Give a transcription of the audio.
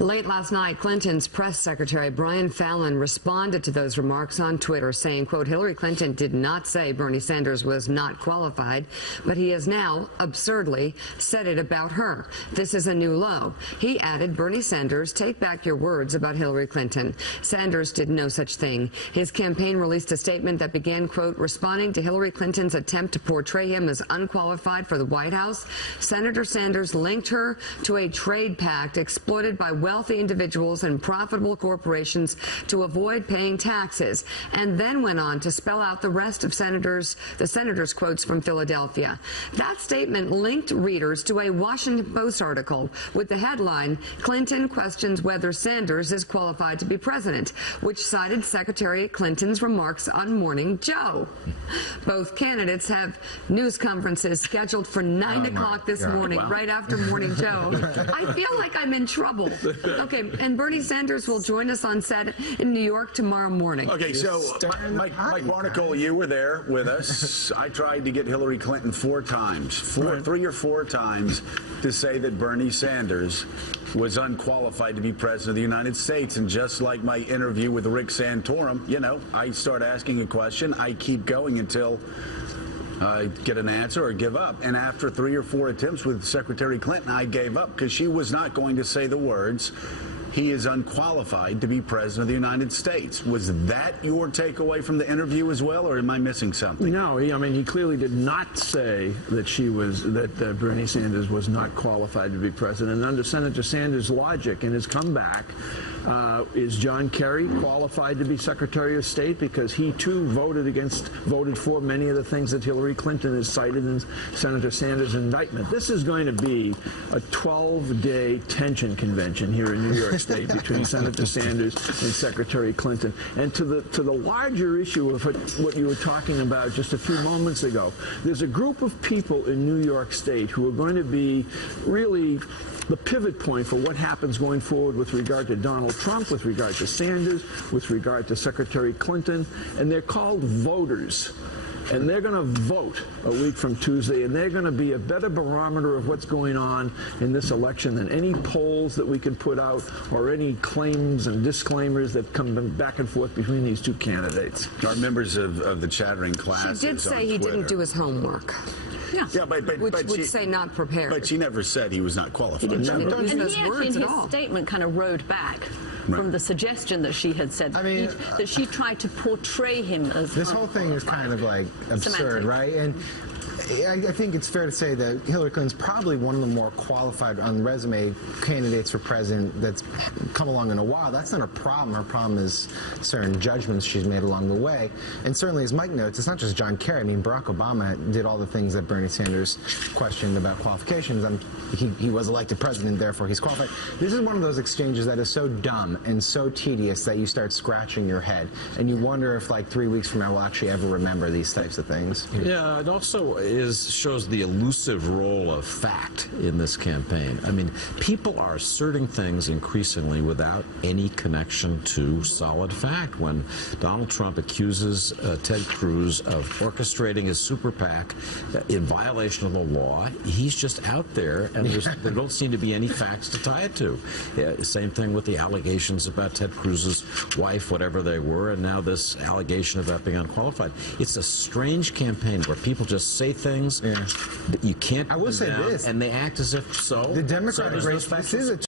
Late last night, Clinton's press secretary Brian Fallon responded to those remarks on Twitter, saying, quote, Hillary Clinton did not say Bernie Sanders was not qualified, but he has now, absurdly, said it about her. This is a new low. He added, Bernie Sanders, take back your words about Hillary Clinton. Sanders did no such thing. His campaign released a statement that began, quote, responding to Hillary Clinton's attempt to portray him as unqualified for the White House. Senator Sanders linked her to a trade pact exploited by wealthy individuals and profitable corporations to avoid paying taxes, and then went on to spell out the rest of the senator's quotes from Philadelphia. That statement linked readers to a Washington Post article with the headline, Clinton questions whether Sanders is qualified to be president, which cited Secretary Clinton's remarks on Morning Joe. Both candidates have news conferences scheduled for 9 o'clock this morning, right after Morning Joe. I feel like I'm in trouble. Okay, and Bernie Sanders will join us on set in New York tomorrow morning. Okay, so Mike Barnacle, you were there with us. I tried to get Hillary Clinton 3 or 4 times to say that Bernie Sanders was unqualified to be president of the United States. And just like my interview with Rick Santorum, you know, I start asking a question, I keep going until I get an answer or give up. And after 3 or 4 attempts with Secretary Clinton, I gave up because she was not going to say the words, he is unqualified to be president of the United States. Was that your takeaway from the interview as well, or am I missing something? No, I mean, he clearly did not say that Bernie Sanders was not qualified to be president. And under Senator Sanders' logic and his comeback, is John Kerry qualified to be Secretary of State because he too voted for many of the things that Hillary Clinton has cited in Senator Sanders' indictment? This is going to be a 12-day tension convention here in New York State between Senator Sanders and Secretary Clinton. And to the larger issue of what you were talking about just a few moments ago, there's a group of people in New York State who are going to be really the pivot point for what happens going forward with regard to Donald Trump, with regard to Sanders, with regard to Secretary Clinton, and they're called voters. And they're going to vote a week from Tuesday, and they're going to be a better barometer of what's going on in this election than any polls that we can put out or any claims and disclaimers that come back and forth between these two candidates. Our members of the chattering class. She did say he didn't do his homework. Yeah, but would she say not prepared. But she never said he was not qualified. He didn't And use those he words actually, at in all. his statement, kind of rode back from the suggestion that she had said. I mean, that she tried to portray him as. This whole thing is kind of like absurd, right? And I think it's fair to say that Hillary Clinton's probably one of the more qualified on the resume candidates for president that's come along in a while. That's not her problem. Her problem is certain judgments she's made along the way. And certainly, as Mike notes, it's not just John Kerry. I mean, Barack Obama did all the things that Bernie Sanders questioned about qualifications. He was elected president, therefore he's qualified. This is one of those exchanges that is so dumb and so tedious that you start scratching your head. And you wonder if, like, 3 weeks from now, we'll actually ever remember these types of things. Yeah, it also shows the elusive role of fact in this campaign. I mean, people are asserting things increasingly without any connection to solid fact. When Donald Trump accuses Ted Cruz of orchestrating his super PAC in violation of the law, he's just out there, and there don't seem to be any facts to tie it to. Same thing with the allegations about Ted Cruz's wife, whatever they were, and now this allegation about being unqualified. It's a strange campaign where people just say things that you can't. I will say this, and they act as if so. The Democratic race, this is a